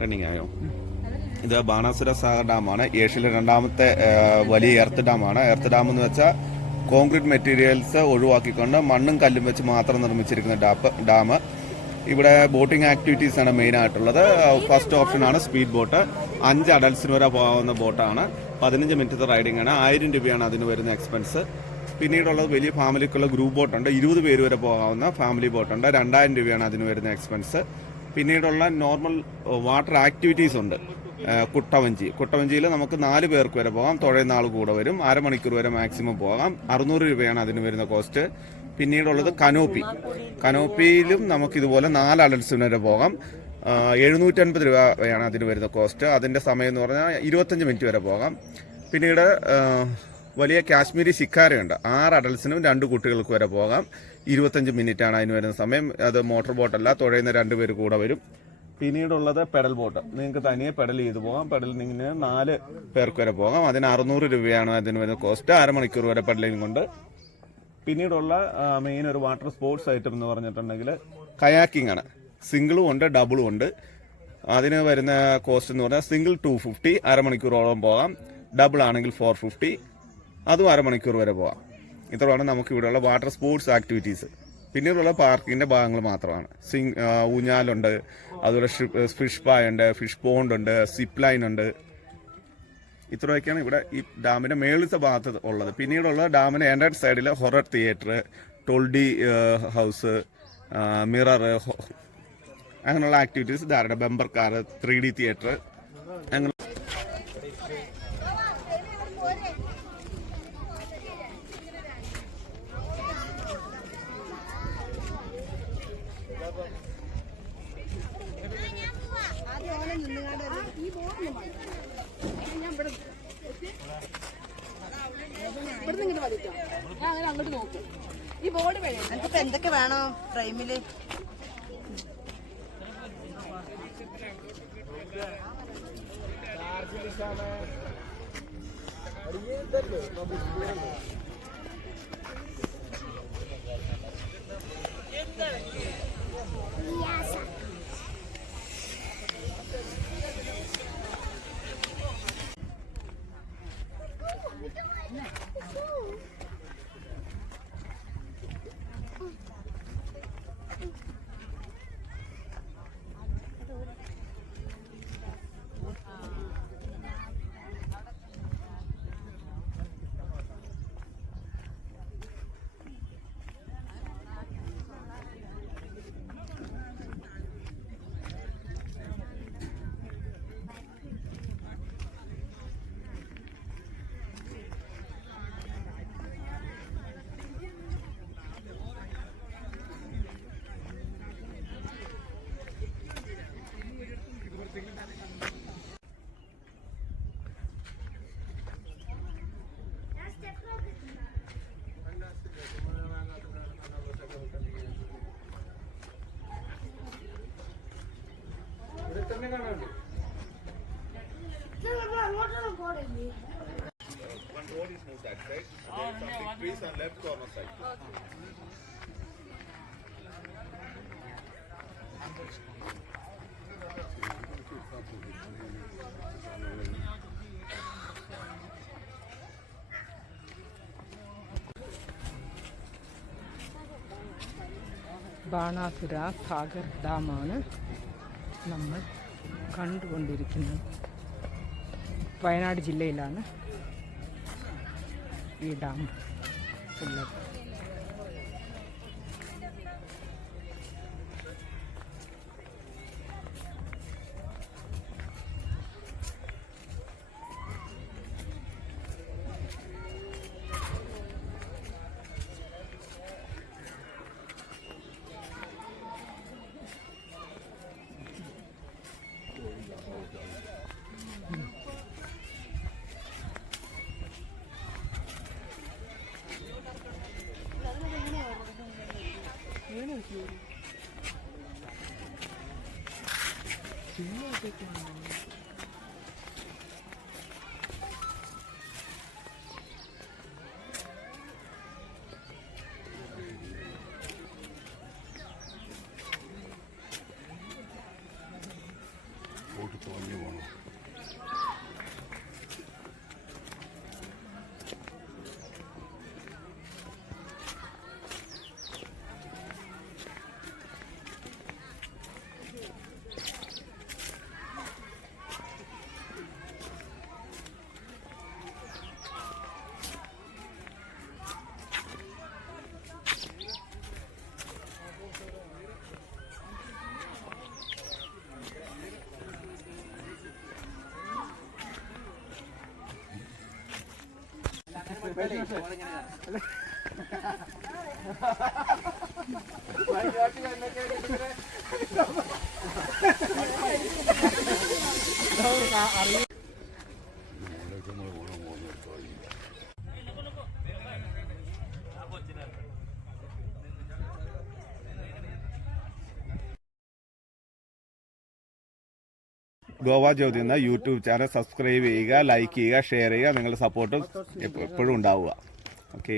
Running ആയോ? ഇത് ബാണാസുര സാഗർ ഡാമാണ്. ഏഷ്യയിലെ രണ്ടാമത്തെ വലിയ എർത്ത് ഡാമാണ്. എർത്ത് ഡാം എന്ന് വെച്ചാൽ കോൺക്രീറ്റ് മെറ്റീരിയൽസ് ഒഴിവാക്കിക്കൊണ്ട് മണ്ണും കല്ലും വെച്ച് മാത്രം നിർമ്മിച്ചിരിക്കുന്ന ഡാം. ഇവിടെ ബോട്ടിംഗ് ആക്ടിവിറ്റീസ് ആണ് മെയിൻ ആയിട്ടുള്ളത്. ഫസ്റ്റ് ഓപ്ഷനാണ് സ്പീഡ് ബോട്ട്. 5 അഡൽട്സിന് വരെ പോകാവുന്ന ബോട്ടാണ്. 15 മിനിറ്റത്തെ റൈഡിംഗ് ആണ്. 1000 രൂപയാണ് അതിന് വരുന്ന എക്സ്പെൻസ്. പിന്നീടുള്ളത് വലിയ ഫാമിലിക്കുള്ള ഗ്രൂപ്പ് ബോട്ടുണ്ട്. 20 പേര് വരെ പോകാവുന്ന ഫാമിലി ബോട്ടുണ്ട്. 2000 രൂപയാണ് അതിന് വരുന്ന എക്സ്പെൻസ്. പിന്നീടുള്ള നോർമൽ വാട്ടർ ആക്ടിവിറ്റീസ് ഉണ്ട്. കുട്ടവഞ്ചിയിൽ നമുക്ക് 4 പേർക്ക് വരെ പോകാം. തുഴയുന്ന ആൾ കൂടെ വരും. അരമണിക്കൂർ വരെ മാക്സിമം പോകാം. 600 രൂപയാണ് അതിന് വരുന്ന കോസ്റ്റ്. പിന്നീടുള്ളത് കനോപ്പിയിലും നമുക്ക് ഇതുപോലെ 4 അഡൽട്സിന് വരെ പോകാം. 750 രൂപയാണ് അതിന് വരുന്ന കോസ്റ്റ്. അതിൻ്റെ സമയം എന്ന് പറഞ്ഞാൽ 25 മിനിറ്റ് വരെ പോകാം. പിന്നീട് വലിയ കാശ്മീരി ശിക്കാരയുണ്ട്. 6 അഡൽട്സിനും 2 കുട്ടികൾക്ക് വരെ പോകാം. 25 മിനിറ്റാണ് അതിന് വരുന്ന സമയം. അത് മോട്ടോർ ബോട്ടല്ല, തുഴയുന്ന 2 പേര് കൂടെ വരും. പിന്നീടുള്ളത് പെഡൽ ബോട്ട്. നിങ്ങൾക്ക് തനിയെ പെഡൽ ചെയ്ത് പോകാം. പെഡലിങ്ങിന് 4 പേർക്ക് വരെ പോകാം. അതിന് 600 രൂപയാണ് അതിന് വരുന്ന കോസ്റ്റ്. അരമണിക്കൂർ വരെ പെഡലിംഗ് കൊണ്ട്. പിന്നീടുള്ള മെയിൻ ഒരു വാട്ടർ സ്പോർട്സ് ഐറ്റം എന്ന് പറഞ്ഞിട്ടുണ്ടെങ്കിൽ കയാക്കിംഗ് ആണ്. സിംഗിളും ഉണ്ട്, ഡബിളും ഉണ്ട്. അതിന് വരുന്ന കോസ്റ്റ് എന്ന് പറഞ്ഞാൽ സിംഗിൾ 250, അരമണിക്കൂറോളം പോകാം. ഡബിൾ ആണെങ്കിൽ 450, അതും അരമണിക്കൂർ വരെ പോകാം. ഇത്രയാണ് നമുക്ക് ഇവിടെയുള്ള വാട്ടർ സ്പോർട്സ് ആക്ടിവിറ്റീസ്. പിന്നീടുള്ള പാർക്കിൻ്റെ ഭാഗങ്ങൾ മാത്രമാണ്. ഊഞ്ഞാലുണ്ട്, അതുപോലെ ഫിഷ് പായ ഉണ്ട്, ഫിഷ് പോണ്ട് ഉണ്ട്, സിപ്പ് ലൈൻ ഉണ്ട്. ഇത്രയൊക്കെയാണ് ഇവിടെ ഈ ഡാമിൻ്റെ മേളിലത്തെ ഭാഗത്ത് ഉള്ളത്. പിന്നീടുള്ള ഡാമിൻ്റെ എൻഡർ സൈഡിൽ ഹൊറർ തിയേറ്റർ, ടോൾഡി ഹൗസ്, മിറർ, അങ്ങനെയുള്ള ആക്ടിവിറ്റീസ് ധാരാളം. ബമ്പർ കാർ, 3D തിയേറ്റർ, അങ്ങനെ അങ്ങോട്ട് നോക്കും. ഈ ബോർഡ് വേണം. എനിക്കിപ്പോ എന്തൊക്കെ വേണോ ഫ്രെയിമില്? One road is moved that side. There are some big trees on left corner side. Banasura Sagar ഡാമാണ് നമ്മൾ കണ്ടുകൊണ്ടിരിക്കുന്നത്. വയനാട് ജില്ലയിലാണ് ഈ ഡാം ഉള്ളത്. ഗോവ ജ്യോതി എന്ന യൂട്യൂബ് ചാനൽ സബ്സ്ക്രൈബ് ചെയ്യുക, ലൈക്ക് ചെയ്യുക, ഷെയർ ചെയ്യുക. നിങ്ങളുടെ സപ്പോർട്ടും എപ്പോഴും ഉണ്ടാവുക. ഓക്കെ.